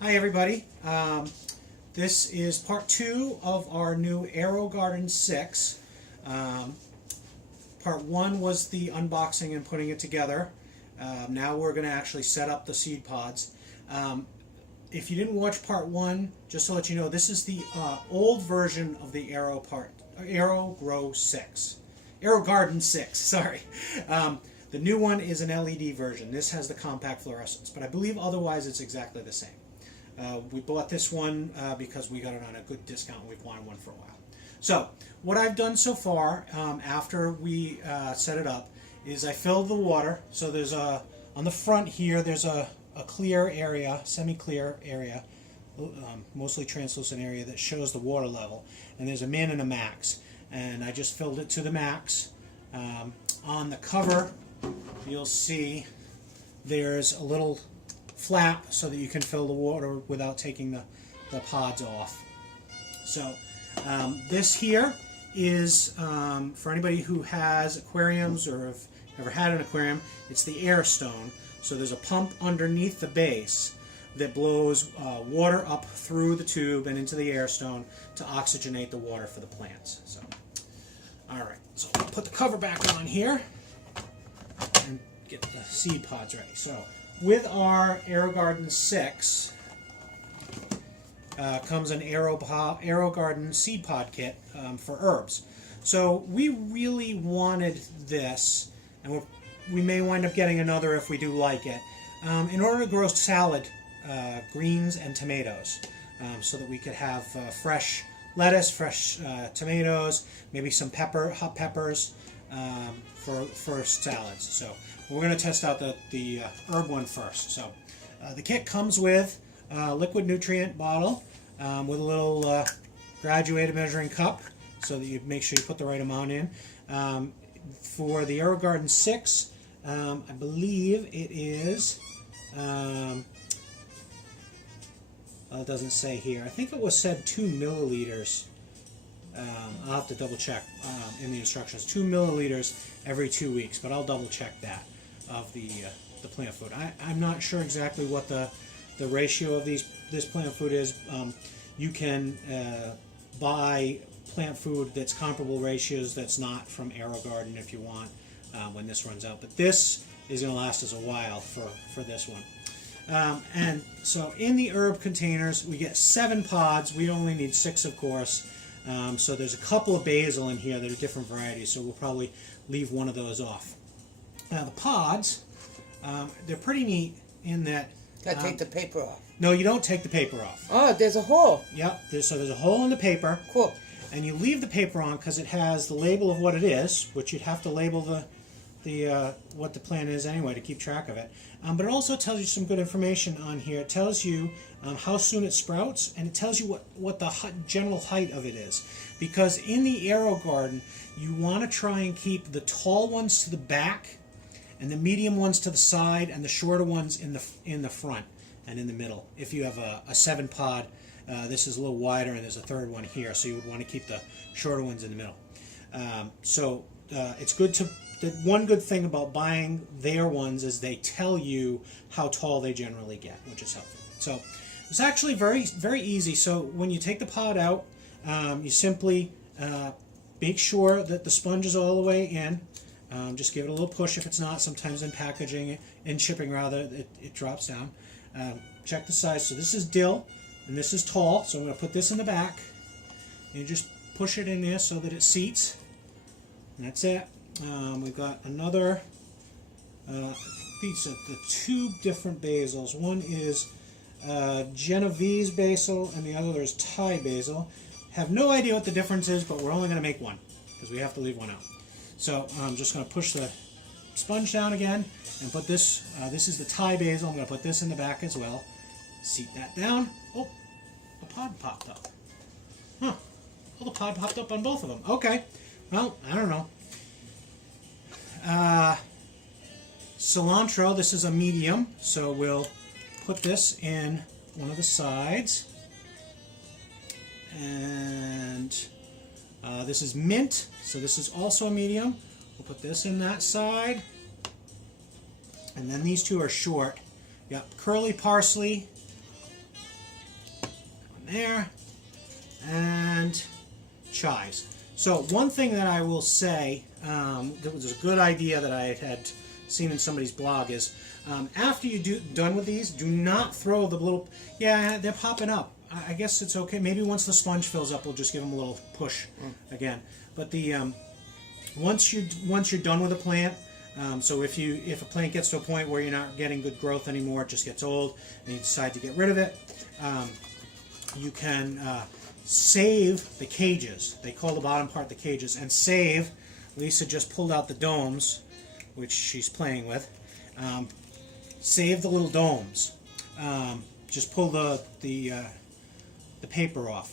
Hi everybody, this is part 2 of our new Aerogarden 6. Part 1 was the unboxing and putting it together. Now we're going to actually set up the seed pods. If you didn't watch part 1, just to let you know, this is the old version of the Aerogarden 6, sorry. The new one is an LED version. This has the compact fluorescence, but I believe otherwise it's exactly the same. We bought this one because we got it on a good discount and we've wanted one for a while. So what I've done so far after we set it up is I filled the water. So there's on the front here there's a clear area, semi-clear area, mostly translucent area that shows the water level, and there's a min and a max, and I just filled it to the max. On the cover you'll see there's a little flap so that you can fill the water without taking the pods off. So this here is for anybody who has aquariums or have ever had an aquarium, it's the air stone. So there's a pump underneath the base that blows water up through the tube and into the air stone to oxygenate the water for the plants. So, alright, so I'll put the cover back on here and get the seed pods ready. So with our Aerogarden 6 comes an Aerogarden seed pod kit for herbs. So we really wanted this, and we may wind up getting another if we do like it, in order to grow salad, greens and tomatoes, so that we could have fresh lettuce, fresh tomatoes, maybe some hot peppers for salads. So we're going to test out the herb one first. So the kit comes with a liquid nutrient bottle with a little graduated measuring cup so that you make sure you put the right amount in. For the Aerogarden 6, I believe it is, it doesn't say here, I think it was said 2 milliliters. I'll have to double check in the instructions. 2 milliliters every 2 weeks, but I'll double check that of the plant food. I'm not sure exactly what the ratio of this plant food is. You can buy plant food that's comparable ratios that's not from Aerogarden if you want when this runs out. But this is going to last us a while for this one. And so in the herb containers we get 7 pods. We only need 6, of course. So there's a couple of basil in here that are different varieties, so we'll probably leave one of those off. Now the pods, they're pretty neat in that... Gotta take the paper off. No, you don't take the paper off. Oh, there's a hole. Yep, so there's a hole in the paper. Cool. And you leave the paper on because it has the label of what it is, which you'd have to label what the plant is anyway to keep track of it. But it also tells you some good information on here. It tells you how soon it sprouts, and it tells you what the general height of it is. Because in the Aerogarden, you want to try and keep the tall ones to the back, and the medium ones to the side, and the shorter ones in the front and in the middle. If you have a 7-pod, this is a little wider, and there's a third one here, so you would want to keep the shorter ones in the middle. It's good to... The one good thing about buying their ones is they tell you how tall they generally get, which is helpful. So it's actually very, very easy. So when you take the pod out, you simply make sure that the sponge is all the way in. Just give it a little push if it's not. Sometimes in packaging, in shipping rather, it drops down. Check the size. So this is dill, and this is tall. So I'm going to put this in the back. And you just push it in there so that it seats. And that's it. We've got another, these are the 2 different basils. One is Genovese basil and the other is Thai basil. have no idea what the difference is, but we're only going to make one because we have to leave one out. So I'm just going to push the sponge down again and put this, this is the Thai basil, I'm going to put this in the back as well. Seat that down. Oh, the pod popped up. Huh. Well, the pod popped up on both of them. Okay. Well, I don't know. Cilantro, this is a medium, so we'll put this in one of the sides. And this is mint, so this is also a medium. We'll put this in that side. And then these two are short. Yep, curly parsley. One there. And chives. So one thing that I will say, that was a good idea that I had seen in somebody's blog is, after you done with these, do not throw the little, yeah, they're popping up. I guess it's okay. Maybe once the sponge fills up, we'll just give them a little push again. But the once you're done with a plant, so if a plant gets to a point where you're not getting good growth anymore, it just gets old, and you decide to get rid of it, you can save the cages. They call the bottom part the cages, and save. Lisa just pulled out the domes, which she's playing with. Save the little domes. Just pull the paper off,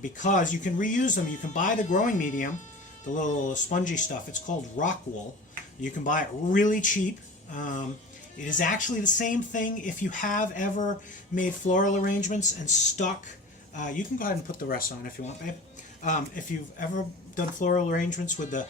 because you can reuse them. You can buy the growing medium, the little spongy stuff. It's called rock wool. You can buy it really cheap. It is actually the same thing if you have ever made floral arrangements and stuck. You can go ahead and put the rest on if you want, babe. If you've ever done floral arrangements with the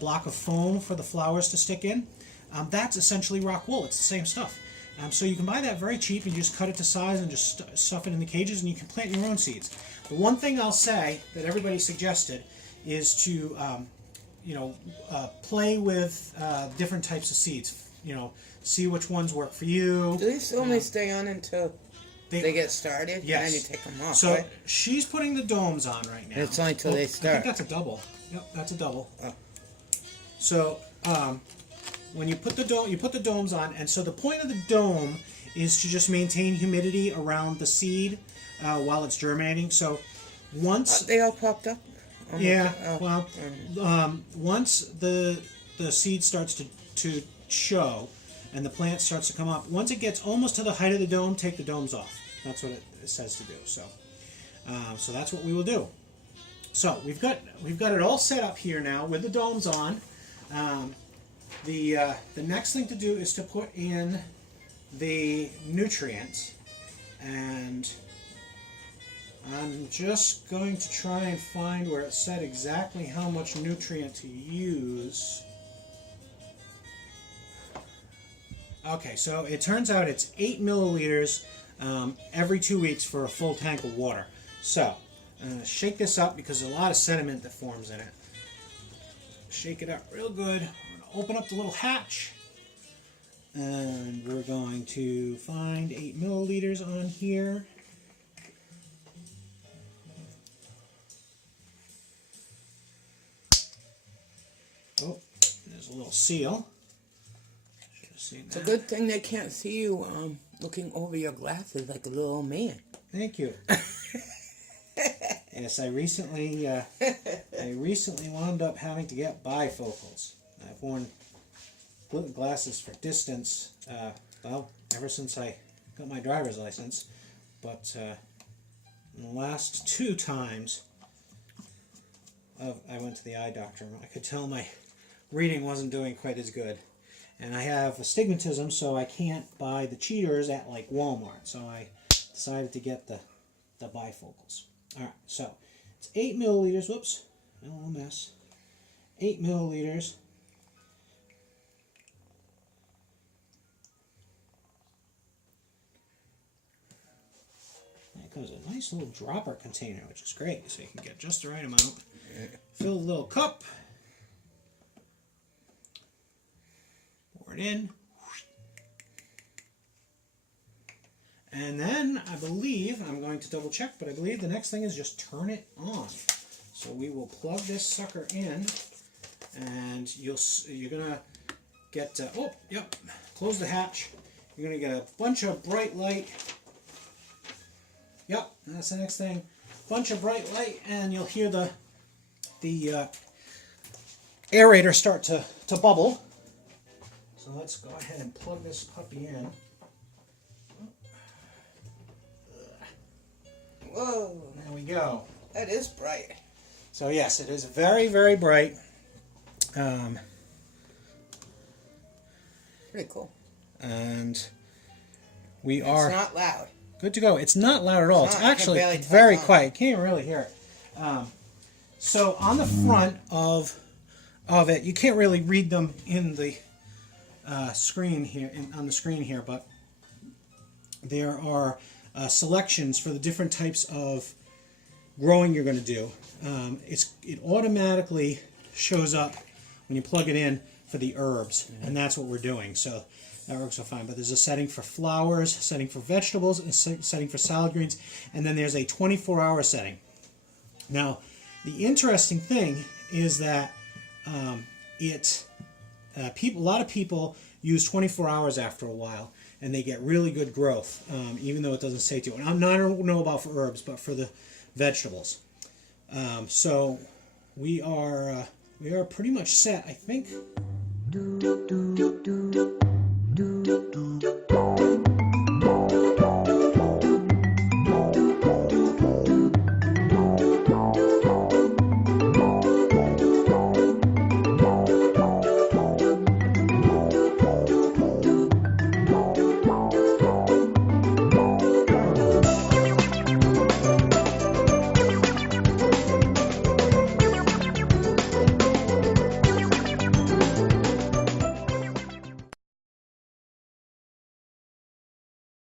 block of foam for the flowers to stick in, that's essentially rock wool. It's the same stuff. So you can buy that very cheap, and you just cut it to size and just stuff it in the cages, and you can plant your own seeds. The one thing I'll say that everybody suggested is to play with different types of seeds. See which ones work for you. Do these only stay on until they get started? Yes. And then you take them off, so right? She's putting the domes on right now. And it's only till they start. I think that's a double. Yep, that's a double. Oh. So when you put the domes on, and so the point of the dome is to just maintain humidity around the seed while it's germinating. So once They all popped up? Once the seed starts to show and the plant starts to come up, once it gets almost to the height of the dome, take the domes off. That's what it says to do. So that's what we will do. So we've got it all set up here now with the domes on. The next thing to do is to put in the nutrients, and I'm just going to try and find where it said exactly how much nutrient to use. Okay, so it turns out it's 8 milliliters every 2 weeks for a full tank of water. So I'm going to shake this up because there's a lot of sediment that forms in it. Shake it up real good. We're going to open up the little hatch, and we're going to find 8 milliliters on here. Oh, there's a little seal. It's a good thing they can't see you looking over your glasses like a little old man. Thank you. Yes, I recently wound up having to get bifocals. I've worn glasses for distance, ever since I got my driver's license. But in the last 2 times I went to the eye doctor, I could tell my reading wasn't doing quite as good. And I have astigmatism, so I can't buy the cheaters at like Walmart. So I decided to get the bifocals. Alright, so it's 8 milliliters. Whoops, a little mess. 8 milliliters. That comes a nice little dropper container, which is great, so you can get just the right amount. Fill a little cup. Pour it in. And then I believe, I'm going to double check, but I believe the next thing is just turn it on. So we will plug this sucker in, and you're gonna get close the hatch. You're gonna get a bunch of bright light. Yep, that's the next thing. bunch of bright light, and you'll hear the aerator start to bubble. So let's go ahead and plug this puppy in. Whoa. There we go. That is bright. So yes, it is very, very bright. Pretty cool. And we are... It's not loud. Good to go. It's not loud at all. It's not. actually I can barely very tell. quiet. You can't even really hear it. So on the front of it, you can't really read them in the screen here, on the screen here, but there are selections for the different types of growing you're going to do. It automatically shows up when you plug it in for the herbs, and that's what we're doing. So that works so fine. But there's a setting for flowers, setting for vegetables, a setting for salad greens, and then there's a 24-hour setting. Now, the interesting thing is that a lot of people use 24 hours after a while, and they get really good growth, even though it doesn't say to. And I don't know about for herbs, but for the vegetables. So we are pretty much set, I think.